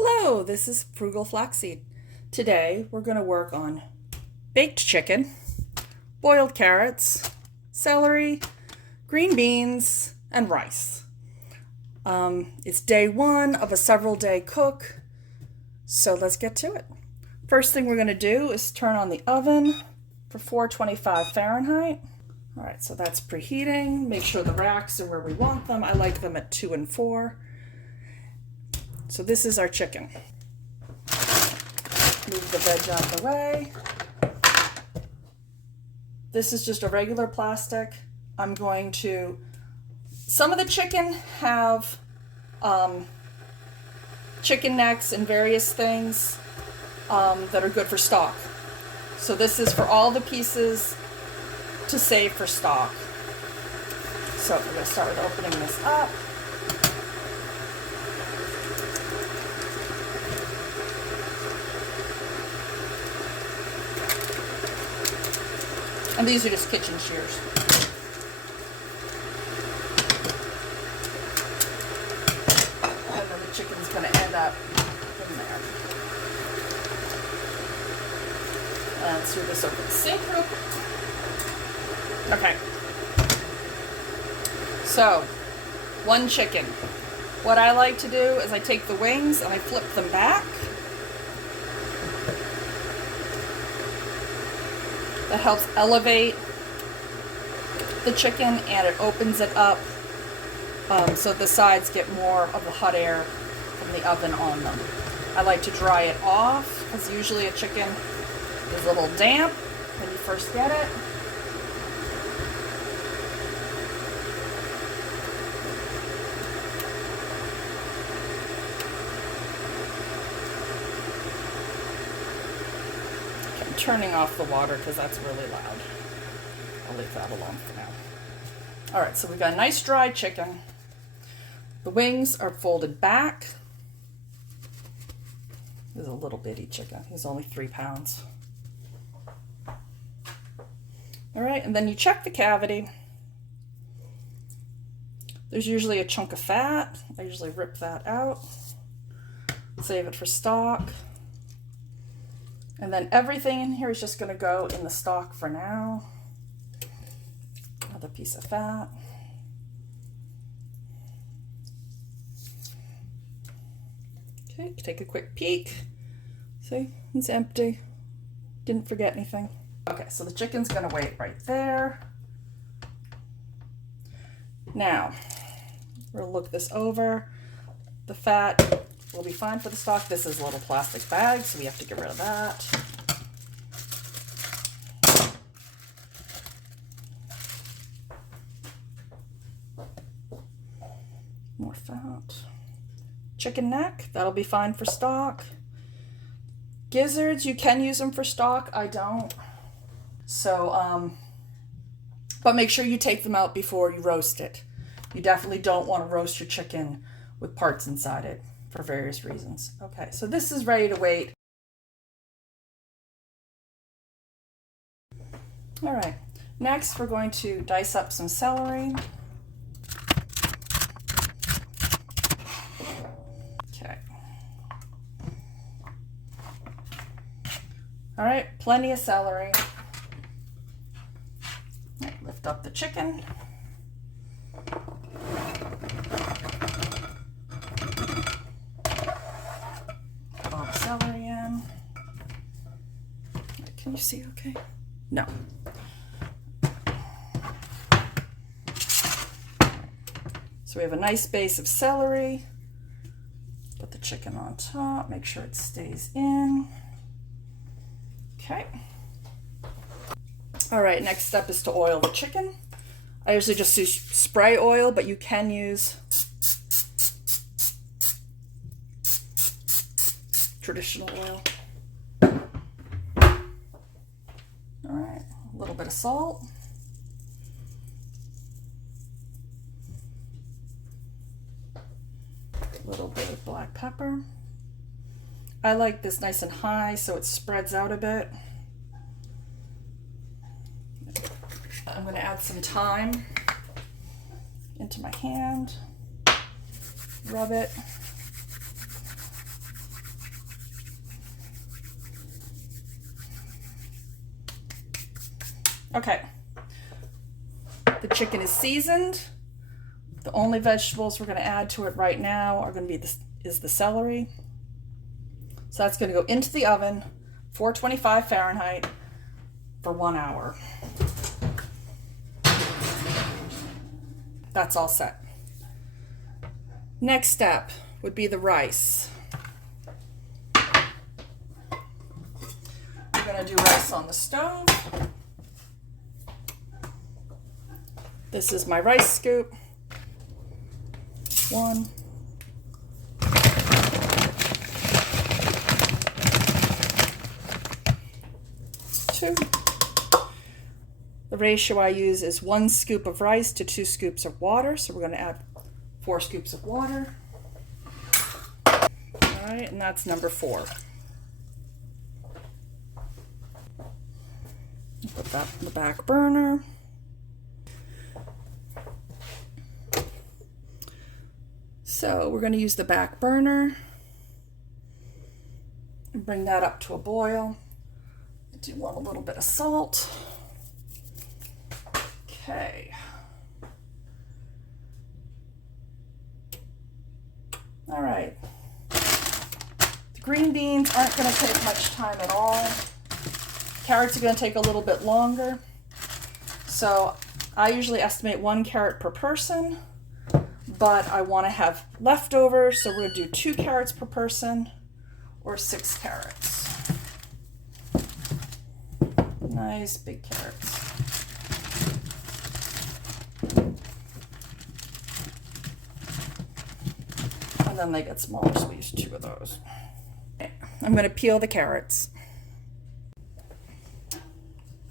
Hello, this is Frugal Flaxseed. Today we're going to work on baked chicken, boiled carrots, celery, green beans, and rice. It's day one of a several day cook, so let's get to it. First thing we're going to do is turn on the oven for 425 Fahrenheit. All right, so that's preheating. Make sure the racks are where we want them. I like them at 2 and 4. So this is our chicken. Move the veg out of the way. This is just a regular plastic. I'm going to, some of the chicken have chicken necks and various things that are good for stock. So this is for all the pieces to save for stock. So we're going to start opening this up. And these are just kitchen shears. And then the chicken's going to end up in there. And through this over the sink real quick. Okay. So, one chicken. What I like to do is I take the wings and I flip them back. That helps elevate the chicken and it opens it up so the sides get more of the hot air from the oven on them. I like to dry it off because usually a chicken is a little damp when you first get it. Turning off the water because that's really loud. I'll leave that alone for now. All right, so we've got a nice dry chicken. The wings are folded back. This is a little bitty chicken. He's only 3 pounds. All right, and then you check the cavity. There's usually a chunk of fat. I usually rip that out. Save it for stock. And then everything in here is just going to go in the stock for now. Another piece of fat. Okay, take a quick peek. See, it's empty. Didn't forget anything. Okay, so the chicken's going to wait right there. Now, we'll look this over. The fat will be fine for the stock. This is a little plastic bag, so we have to get rid of that. More fat. Chicken neck, that'll be fine for stock. Gizzards, you can use them for stock. I don't. So, but make sure you take them out before you roast it. You definitely don't want to roast your chicken with parts inside it for various reasons. Okay, so this is ready to wait. All right, next we're going to dice up some celery. Okay. All right, plenty of celery. Right, lift up the chicken. Celery in. Can you see okay? No. So we have a nice base of celery. Put the chicken on top, make sure it stays in. Okay. All right, next step is to oil the chicken. I usually just use spray oil, but you can use traditional oil. All right, a little bit of salt. A little bit of black pepper. I like this nice and high so it spreads out a bit. I'm going to add some thyme into my hand, rub it. Okay. The chicken is seasoned. The only vegetables we're going to add to it right now are going to be the celery. So that's going to go into the oven, 425 Fahrenheit, for 1 hour. That's all set. Next step would be the rice. We're going to do rice on the stove. This is my rice scoop. 1. 2. The ratio I use is 1 scoop of rice to 2 scoops of water. So we're going to add 4 scoops of water. All right, and that's number 4. Put that in the back burner. So we're going to use the back burner and bring that up to a boil. I do want a little bit of salt. Okay. All right. The green beans aren't going to take much time at all. Carrots are going to take a little bit longer. So I usually estimate 1 carrot per person, but I want to have leftovers, so we're going to do 2 carrots per person or 6 carrots. Nice big carrots. And then they get smaller, so we use 2 of those. Okay. I'm going to peel the carrots.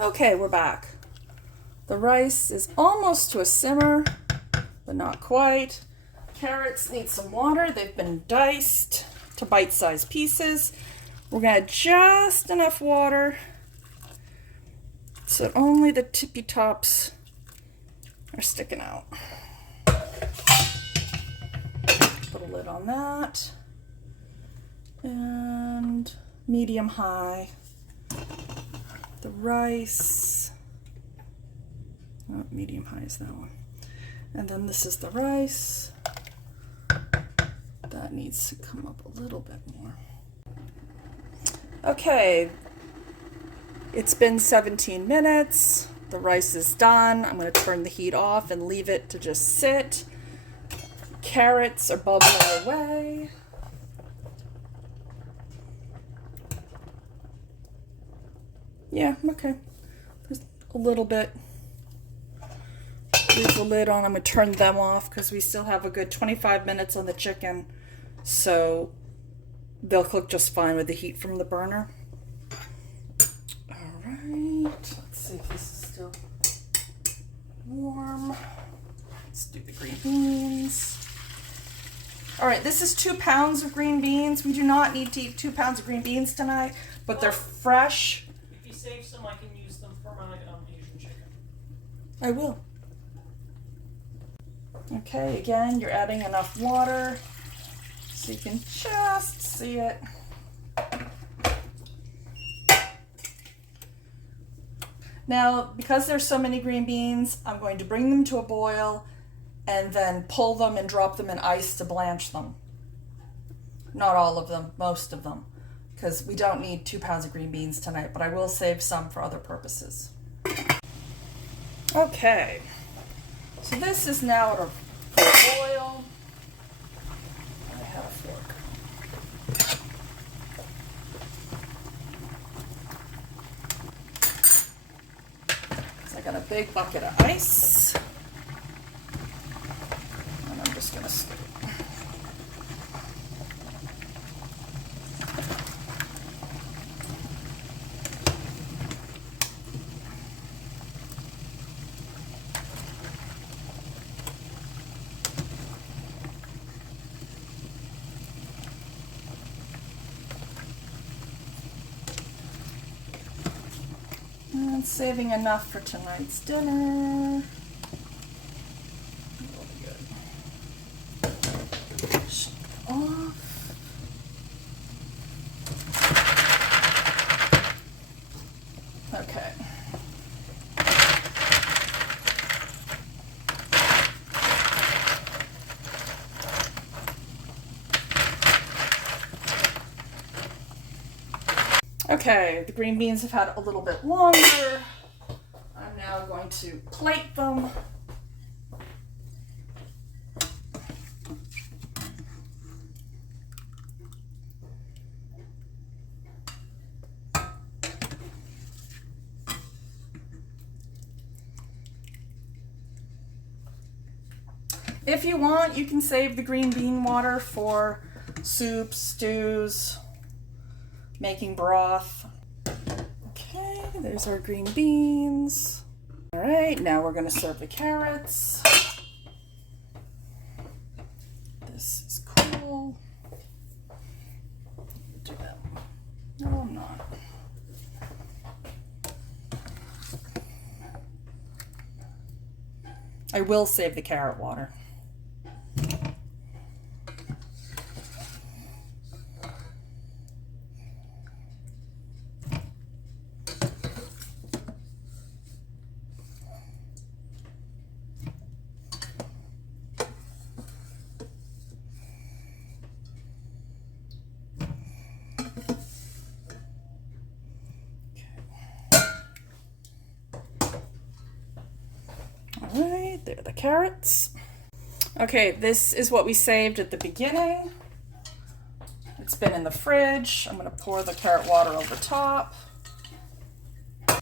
Okay, we're back. The rice is almost to a simmer, but not quite. Carrots need some water. They've been diced to bite-sized pieces. We're going to add just enough water so that only the tippy tops are sticking out. Put a lid on that. And medium high. The rice. Oh, medium high is that one. And then this is the rice. That needs to come up a little bit more. Okay, it's been 17 minutes. The rice is done. I'm going to turn the heat off and leave it to just sit. Carrots are bubbling away. Yeah, okay. Just a little bit. Leave the lid on. I'm going to turn them off because we still have a good 25 minutes on the chicken. So they'll cook just fine with the heat from the burner. All right. Let's see if this is still warm. Let's do the green beans. All right, this is 2 pounds of green beans. We do not need to eat 2 pounds of green beans tonight, but they're fresh. If you save some, I can use them for my Asian chicken. I will. Okay, again, you're adding enough water so you can just see it. Now, because there's so many green beans, I'm going to bring them to a boil and then pull them and drop them in ice to blanch them. Not all of them, most of them, because we don't need 2 pounds of green beans tonight, but I will save some for other purposes. Okay, so this is now at a boil. I have a fork. So I got a big bucket of ice. And I'm just going to scoop. And saving enough for tonight's dinner. Really good. Shut it off. Okay. Okay, the green beans have had a little bit longer. I'm now going to plate them. If you want, you can save the green bean water for soups, stews, making broth. Okay, there's our green beans. All right, now we're going to serve the carrots. This is cool. Do that. No, I'm not. I will save the carrot water. All right, there are the carrots. Okay, this is what we saved at the beginning. It's been in the fridge. I'm going to pour the carrot water over top. And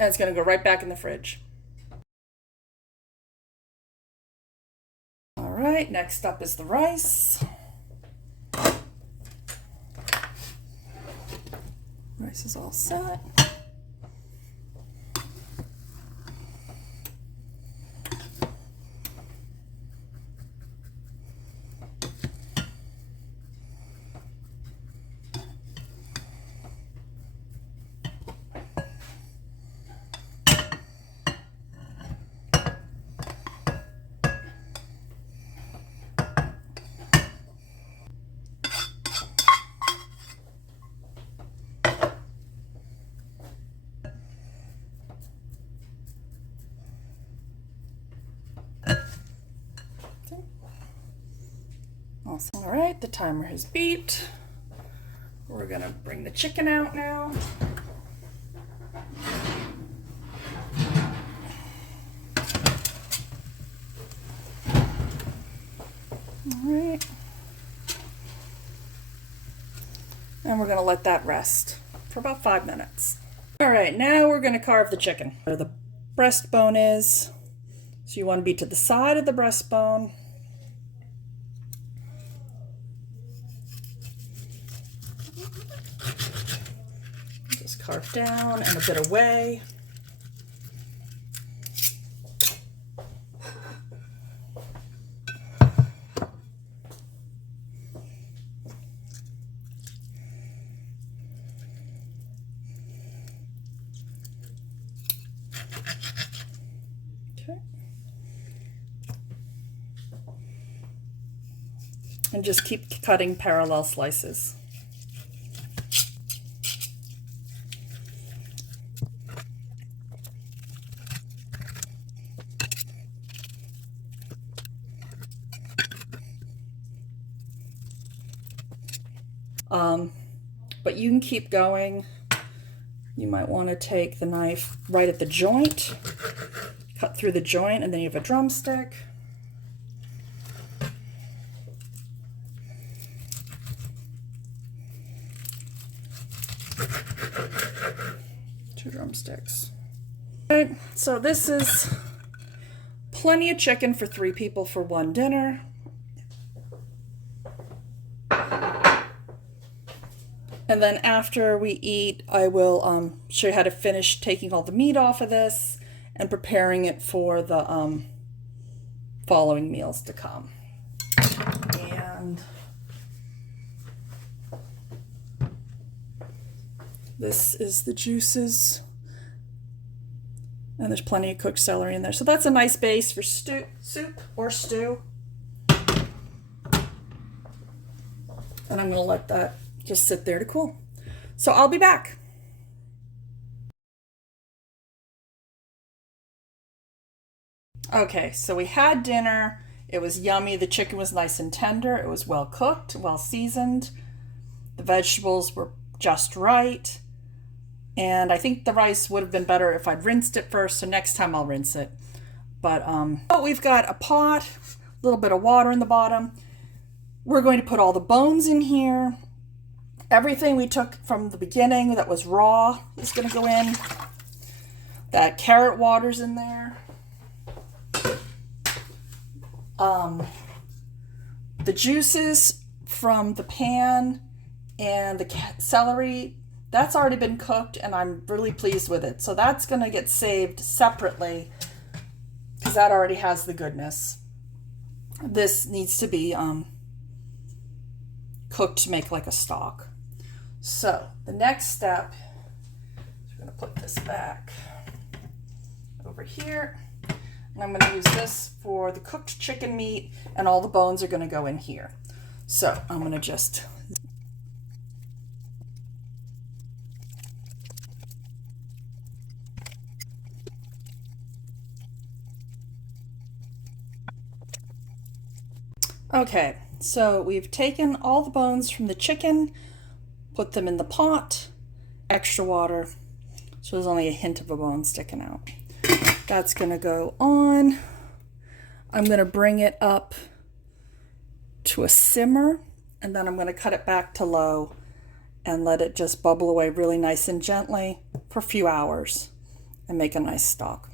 it's going to go right back in the fridge. All right, next up is the rice. Rice is all set. Awesome. All right, the timer has beeped. We're gonna bring the chicken out now. All right. And we're gonna let that rest for about 5 minutes. All right, now we're gonna carve the chicken. Where the breastbone is. So you wanna be to the side of the breastbone. Just carve down and a bit away. Okay. And just keep cutting parallel slices. But you can keep going. You might want to take the knife right at the joint, cut through the joint, and then you have a drumstick. Two drumsticks. Okay, so this is plenty of chicken for 3 people for one dinner. And then after we eat, I will show you how to finish taking all the meat off of this and preparing it for the following meals to come. And this is the juices. And there's plenty of cooked celery in there. So that's a nice base for soup or stew. And I'm going to let that just sit there to cool. So I'll be back. Okay, so we had dinner. It was yummy. The chicken was nice and tender. It was well cooked, well seasoned. The vegetables were just right. And I think the rice would have been better if I'd rinsed it first, so next time I'll rinse it. But we've got a pot, a little bit of water in the bottom. We're going to put all the bones in here. Everything we took from the beginning that was raw is going to go in. That carrot water's in there. The juices from the pan and the celery, that's already been cooked and I'm really pleased with it. So that's going to get saved separately because that already has the goodness. This needs to be cooked to make like a stock. So the next step is we're going to put this back over here. And I'm going to use this for the cooked chicken meat, and all the bones are going to go in here. So I'm going to just... Okay, so we've taken all the bones from the chicken, put them in the pot, extra water, so there's only a hint of a bone sticking out. That's going to go on. I'm going to bring it up to a simmer, and then I'm going to cut it back to low and let it just bubble away really nice and gently for a few hours and make a nice stock.